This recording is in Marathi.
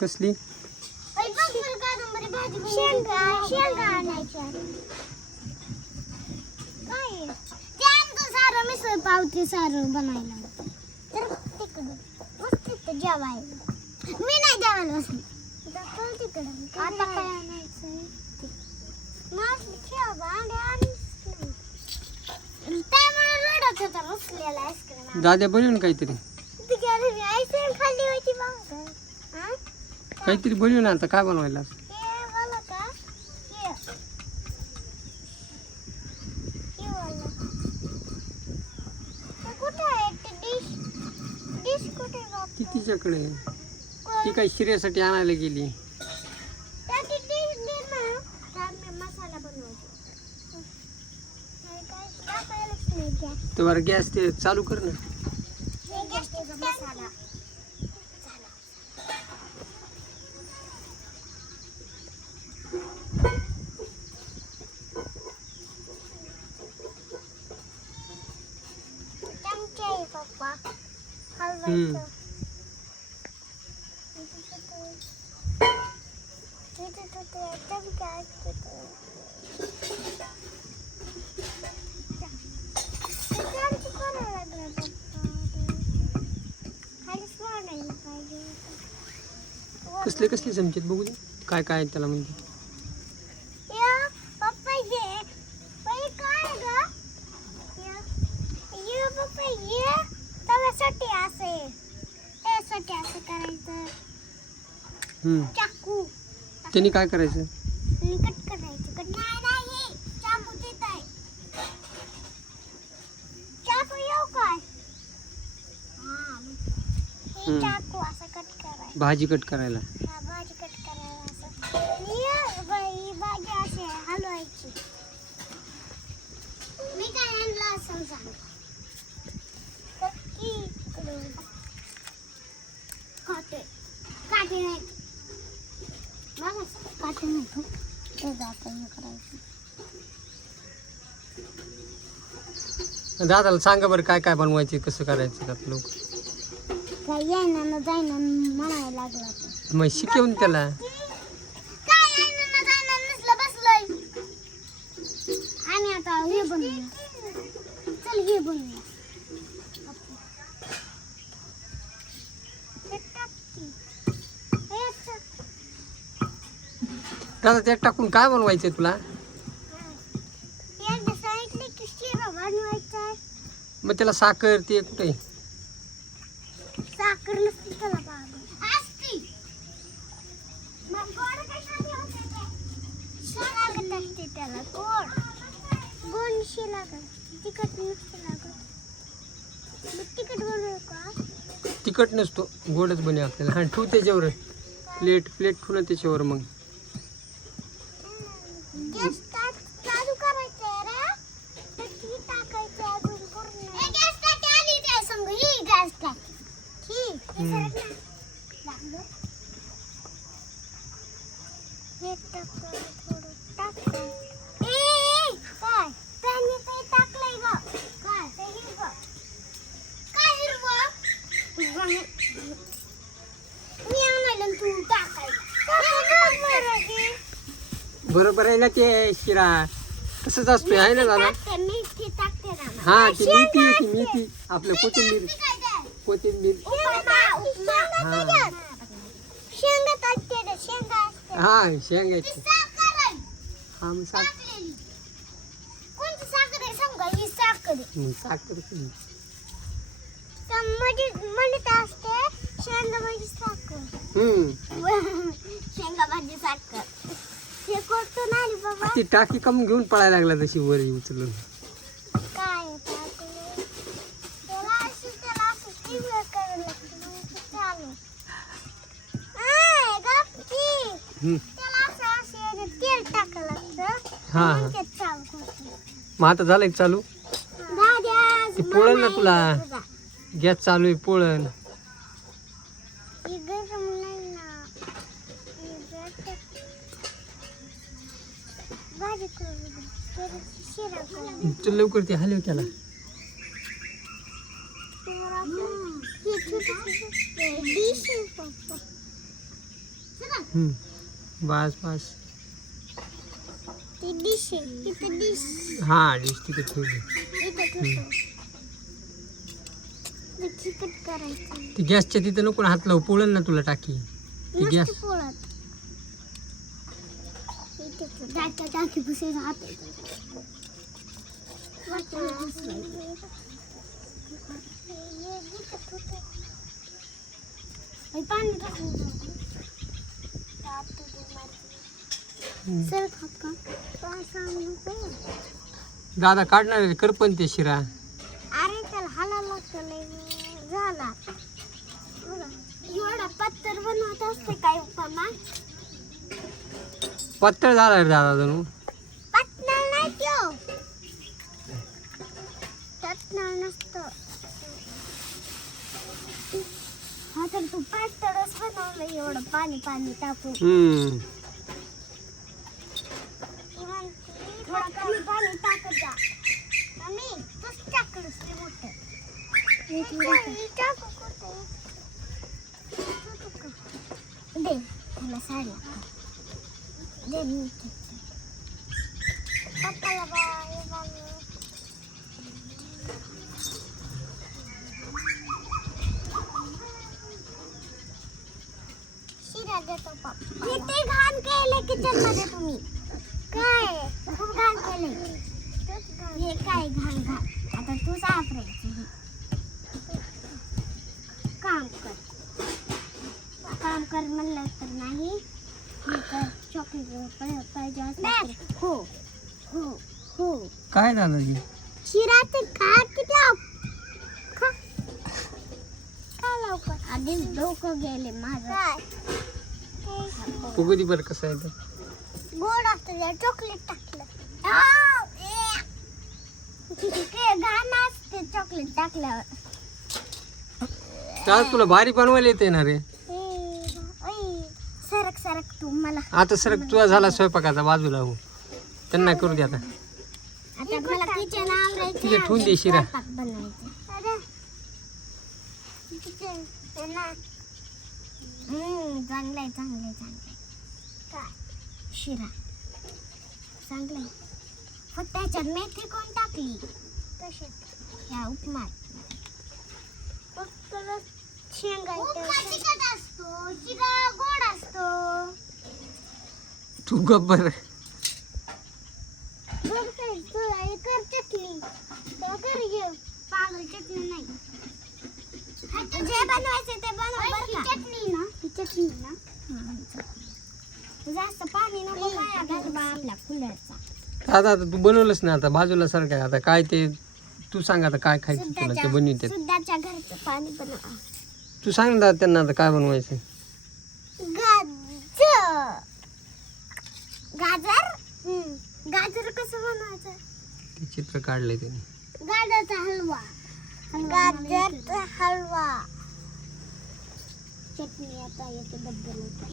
कसली? शेंगा आणायच्या. काय ते आमचं सारं मिसळ पावती सारं बनायला तर तिकडं मस्त तिथं जेवायला. मी नाही जेवायला बसली तिकडं. आता काय आणायचं? मासे ठेवा आणि त्यामुळे रडत होता रुसलेला आईस्क्रीम. दाद्या बनवून काहीतरी आईस्क्रीम खाल्ली होती बघ. काहीतरी बनवून आता काय बनवायला? हे वाला का? हे वाला. ते कुठे आहे ते डिश कुठे आहे बाबा? ती तिच्याकडे ती काही शिर्यासाठी आणायला गेली. त्याची डिश दे ना. तर मी मसाला बनवतो. काय टाकायलाच नाही का? तर गॅस ते चालू कर ना. हे गॅसचा मसाला. पप्पा हलवायचं. कसले कसले चमचेत बघू दे काय काय त्याला म्हणजे. पप्पा ये काय ग? ये पप्पा ये तव्यासाठी असे त्यासाठी असं करायचं. चाकू त्यांनी काय करायचं? कट करायचं. कट नाही चाकू देत आहे. चाकू येऊ काय? हे चाकू असं कट करायचं. भाजी कट करायला. भाजी कट करायला असं. ये बाई भाजी असे हलवायची. मी काय आणलं असं सांग. काटे नाही बघा काटे नाही ते जातं हे करायचं. दादाला सांगा बरं काय काय बनवायचे कसं करायचं का लोक. काय येईना ना जाईना म्हणायला लागला. मग शिकवून त्याला. काय येईना ना जाईना नसलं बसलंय. आणि आता हे बनवूया. चल हे बनवूया. दादा त्यात टाकून काय बनवायचंय तुला? मग त्याला साखर ते कुठे? साखर नसते त्याला बाबा. असती. मग गोड कशाने होते ते? लागत असते त्याला गोड. गोडशी लागत. तिखट नसते लागत. मग तिखट बनवू का? तिखट नसतो गोडच बने आपल्याला. हा ठेव त्याच्यावर प्लेट ठेवू ना त्याच्यावर. मग गॅस चालू करायचं रे. किती टाकायचं अजून पूर्ण. हे गॅस टाकी आली त्या संग. ही गॅस टाकी. ठीक. हे लागलं. हे टाकलं थोडं टाकलं. काय? त्याने ते टाकलंय बघ. काय? ते हिरवं. काय हिरवं? मी आणायला तू टाकायचं. बरोबर आहे ना ते शिरा तसंच असतोय आहे ना दादा. मेथी टाकते ना. हा ती मेथी आहे ती मेथी आपलं कोथिंबीर. हा शेंगा टाकते रे. शेंगा असते. हा शेंगाची. साखर आहे. हा मग टाकलेली. कोणती साखर आहे सांगा. ही साखर आहे. साखर म्हणत असते शेंगा भाजी साखर. शेंगा भाजी साखर. हे करतो नाही बाबा. ती टाकी कम घेऊन पळायला लागला तशी वर उचलून. काय टाकलं? त्याला असं टिवलं करायला लागतं. चालू. गप्पी. त्याला असं तेल टाकायला लागतं. हा म्हणजे चालू करतो. मग आता झालं एक चालू. दादा पोळण ना तुला. गॅस चालू आहे पोळण. चल लवकर ते हलव त्याला. बस बस. ती डिश आहे तिथे डिश हा डिश तिथे ठेवली. इथे ठेवतो. ते चिकट करायचं. ती गॅसच्या तिथे नको ना हात लावू, पोळण ना तुला टाकी. ती गॅस मस्त पोळत. इथे ठेव. जायच्या टाकी पुसे राहत. वाटलं पुसवायचं. हे पाणी टाकून सर खात का काय सांगू नको. दादा काढणार आहे, कर पण ते शिरा. अरे त्याला हाला लागतं लय झाला. एवढा पत्तर बनवत असते काय उपमा. पत्तर झाला रे दादा जणू. पत्तर नाही त्यो पत्तर नसतं. हा तर तू पत्तरच बनवलं एवढं पाणी पाणी टाकून. थोडा कमी पाणी टाकत जा. मम्मी तूच टाकलंस रे मोठं. दे मला साडी दे मी पप्पाला बाय बाय. शिरा देतो पप्पा. किती घाण केले किचन मध्ये तुम्ही. काय खूप घाण केले. हे काय घाण घाण. आता तू सापडायचं. काम कर म्हणलं तर नाही. हे कर चॉकलेट पाहिजे असलं. हो हो हो. काय झालं जी? शिराचे खा किती खा. खा लवकर. आधी डोकं गेले माझं. बघू दे बरं कसं आहे ते. गोड असतं त्यात चॉकलेट टाकलं. घाण असते चॉकलेट टाकल्यावर. दादा तुला भारी बनवायला येते ना रे. सरक सरक तू मला. आता सर तुझा झाला स्वयंपाकाचा, बाजूला हो त्यांना करू दे. आता आता मला किचन आवरायचं. तिथे ठेवून दे शिरा. बनवायचं. चांगलंय चांगलंय चांगलंय. काय शिरा चांगलंय. फक्त त्याच्यात मेथी कोण टाकली कशात या उपमा. फक्त शेंगा तिखट असतो. शिरा गोड असतो. तू गप बर. गोड काय तुला कर चटणी तर कर घे. पागल चटणी नाही. जे बनवायचं ते बनव बरं का. चटणी ना ही चटणी ना. जास्त पाणी नको काय घालबा आपला कुलरचा. दादा आता तू बनवलंस ना, आता बाजूला सारखं. आता काय ते तू सांग आता काय खायचं तुला ते बनवते. सुद्धाच्या घरचं पाणी बनवा. तू सांग ना त्यांना आता काय बनवायचं. गाजर गाजर गाजर कसं बनवायचं. ते चित्र काढलंय त्यांनी. गाजरचा हलवा. गाजरचा हलवा. चटणी आता येते बद्दल.